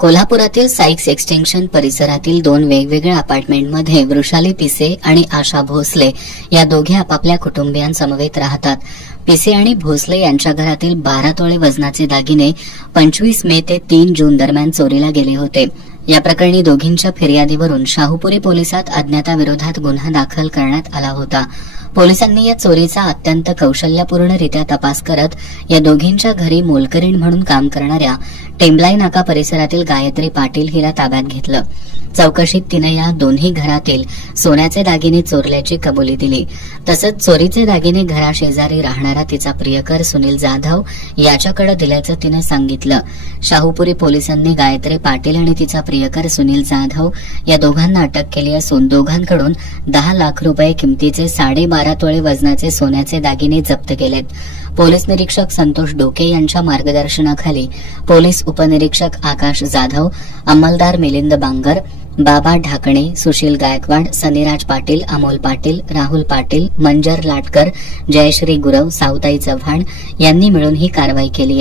कोल्हापुरातील Sikes extension परिसरातील दोन वेगवेगळ्या अपार्टमेंटमध्ये वृषाली पिसे आणि आशा भोसले या दोघे आपापल्या कुटुंबियांसमवेत राहतात. पिसे आणि भोसले यांच्या घरातील 12 तोळे वजनाचे दागिने 25 मे ते 3 जून दरम्यान चोरीला गेले होते. या प्रकरणी दोघींच्या फिर्यादीवरून शाहूपुरी पोलिसात अज्ञाताविरोधात गुन्हा दाखल करण्यात आला होता. पोलिसांनी या चोरीचा अत्यंत कौशल्यपूर्णरित्या तपास करत या दोघींच्या घरी मोलकरीण म्हणून काम करणाऱ्या टेंबलाई नाका परिसरातील गायत्री पाटील हिला ताब्यात घेतलं. चौकशीत तिने या दोन्ही घरातील सोन्याचे दागिने चोरल्याची कबुली दिली. तसंच चोरीचे दागिने घराशेजारी राहणारा तिचा प्रियकर सुनील जाधव याच्याकडे दिल्याचं तिनं सांगितलं. शाहूपुरी पोलिसांनी गायत्री पाटील आणि तिचा प्रियकर सुनील जाधव या दोघांना अटक केली असून दोघांकडून 10 लाख रुपये किमतीचे 12.5 तोळे वजनाचे सोन्याचे दागिने जप्त केलेत. पोलीस निरीक्षक संतोष डोके यांच्या मार्गदर्शनाखाली पोलीस उपनिरीक्षक आकाश जाधव, अंमलदार मिलिंद बांगर, बाबा ढाकणे, सुशील गायकवाड, सनीराज पाटील, अमोल पाटील, राहुल पाटील, मंजर लाटकर, जयश्री गुरव, सावताई चव्हाण यांनी मिळून ही कारवाई केली आहे.